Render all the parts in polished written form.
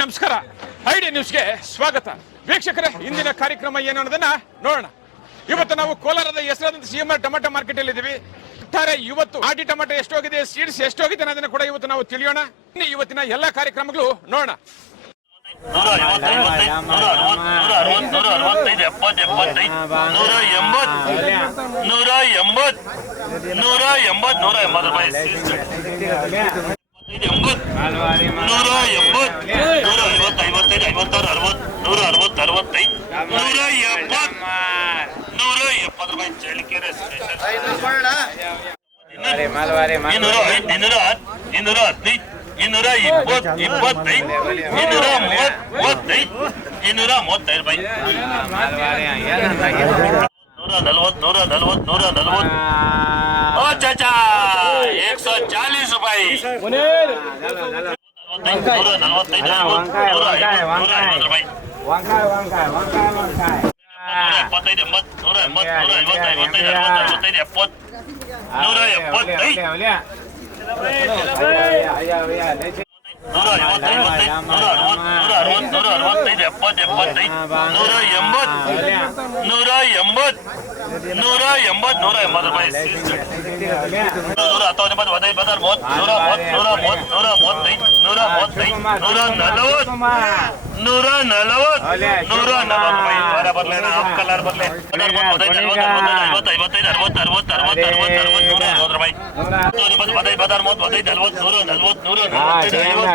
ನಮಸ್ಕಾರ. ಐಡಿಯಾ ನ್ಯೂಸ್ಗೆ ಸ್ವಾಗತ. ವೀಕ್ಷಕರೇ, ಇಂದಿನ ಕಾರ್ಯಕ್ರಮ ಏನು ಅನ್ನೋದನ್ನ ನೋಡೋಣ. ಇವತ್ತು ನಾವು ಕೋಲಾರದ ಹೆಸರಾದಂತ ಸಿಎಂಆರ್ ಟೊಮೆಟೊ ಮಾರ್ಕೆಟ್ ಅಲ್ಲಿ ಇದ್ದೀವಿ. ಇವತ್ತು ಆಟಿ ಟೊಮೆಟೊ ಎಷ್ಟೋಗಿದೆ, ಸೀಡ್ಸ್ ಎಷ್ಟೋಗಿದೆ ಅನ್ನೋದನ್ನ ಕೂಡ ಇವತ್ತು ನಾವು ತಿಳಿಯೋಣ. ಇವತ್ತಿನ ಎಲ್ಲಾ ಕಾರ್ಯಕ್ರಮಗಳು ನೋಡೋಣ. 140 ರೂಪಾಯಿ.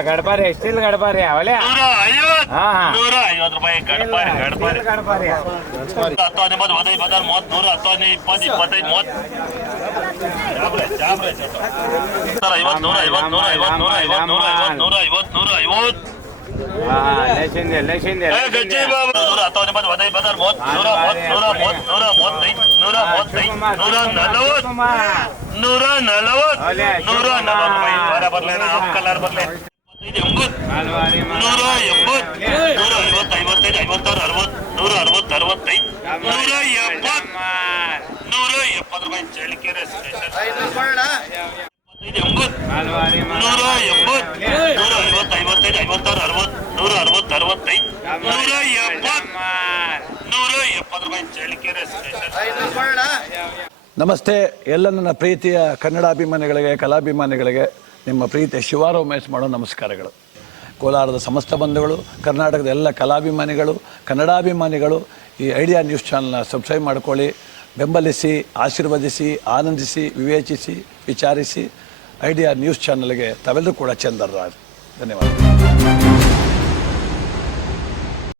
ಗಡ್ಬಾರಿ ಸ್ಟಿಲ್ ಗಡ್ಬಾರಿ ಅವಲೇ 150 ರೂಪಾಯಿ ಗಡ್ಬಾರಿ ಗಡ್ಬಾರಿ 170 ನಮಸ್ತೆ ಎಲ್ಲ ನನ್ನ ಪ್ರೀತಿಯ ಕನ್ನಡಾಭಿಮಾನಿಗಳಿಗೆ, ಕಲಾಭಿಮಾನಿಗಳಿಗೆ ನಿಮ್ಮ ಪ್ರೀತಿಯ ಶಿವಾರ ಉಮೇಶ್ ಮಾಡೋ ನಮಸ್ಕಾರಗಳು. ಕೋಲಾರದ ಸಮಸ್ತ ಬಂಧುಗಳು, ಕರ್ನಾಟಕದ ಎಲ್ಲ ಕಲಾಭಿಮಾನಿಗಳು, ಕನ್ನಡಾಭಿಮಾನಿಗಳು ಈ ಐಡಿಯಾ ನ್ಯೂಸ್ ಚಾನಲ್ನ ಸಬ್ಸ್ಕ್ರೈಬ್ ಮಾಡ್ಕೊಳ್ಳಿ, ಬೆಂಬಲಿಸಿ, ಆಶೀರ್ವದಿಸಿ, ಆನಂದಿಸಿ, ವಿವೇಚಿಸಿ, ವಿಚಾರಿಸಿ. ಐಡಿಯಾ ನ್ಯೂಸ್ ಚಾನಲ್ಗೆ ತಾವೆಲ್ಲರೂ ಕೂಡ ಚಂದರ್ರಾಜ್. ಧನ್ಯವಾದ.